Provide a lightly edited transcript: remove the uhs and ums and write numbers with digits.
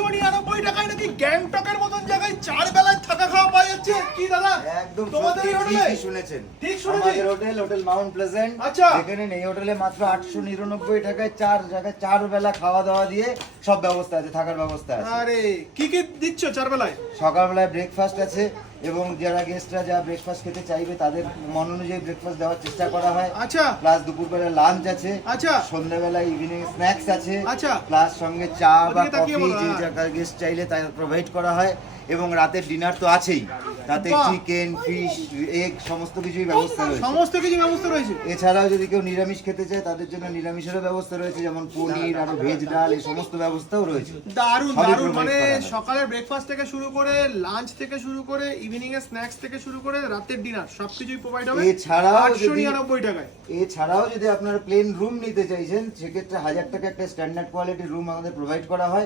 899 টাকায় নাকি গ্যাংটকের মতন জায়গায় 4 বেলায় থাকা খাওয়া পাওয়া যাচ্ছে। কি দাদা একদম তোমাদের এই হোটেলে? ঠিকই শুনেছেন। ঠিক শুনেছি। আমাদের হোটেল মাউন্ট প্লেজেন্ট, আচ্ছা। যেখানে এই হোটেলে মাত্র 899 টাকায় 4 জায়গায় 4 বেলা খাওয়া দাওয়া দিয়ে সব ব্যবস্থা আছে, থাকার ব্যবস্থা আছে। আরে কি কি দিচ্ছ 4 বেলায়? সকালবেলায় ব্রেকফাস্ট আছে এবং যারা গেস্টরা যা ব্রেকফাস্ট খেতে চাইবে তাদের মন অনুযায়ী ব্রেকফাস্ট দেওয়ার চেষ্টা করা হয়। আচ্ছা প্লাস দুপুরবেলা লাঞ্চ আছে, আচ্ছা সন্ধ্যাবেলা ইভিনিং স্ন্যাক্স আছে, আচ্ছা। প্লাস সঙ্গে চা বা ওদিকে তাকিয়ে কফি বলো, যে হ্যাঁ। গেস্ট চাইলে তাই প্রোভাইড করা হয়। এবং রাতের ডিনার তো আছেই, তাতে বাহ। চিকেন, ফিশ, এগ সমস্ত কিছুই ব্যবস্থা রয়েছে। সমস্ত কিছু ব্যবস্থা রয়েছে। এছাড়াও যদি কেউ নিরামিষ খেতে চায় তাদের জন্য নিরামিষেরও ব্যবস্থা রয়েছে, যেমন পনির আর ভেজ ডাল, এই সমস্ত ব্যবস্থাও রয়েছে। দারুণ সবই দারুণ, provide মানে করা হয়। সকালের ব্রেকফাস্ট থেকে শুরু করে লাঞ্চ থেকে শুরু করে ইভিনিং এর স্ন্যাক্স থেকে শুরু করে রাতের ডিনার সবকিছুই প্রোভাইড হবে এছাড়াও যদি 899 টাকায়। এছাড়াও যদি আপনারা প্লেন রুম নিতে চাইছেন, সেক্ষেত্রে 1000 টাকা একটা স্ট্যান্ডার্ড কোয়ালিটির রুম আমাদের প্রোভাইড করা হয়।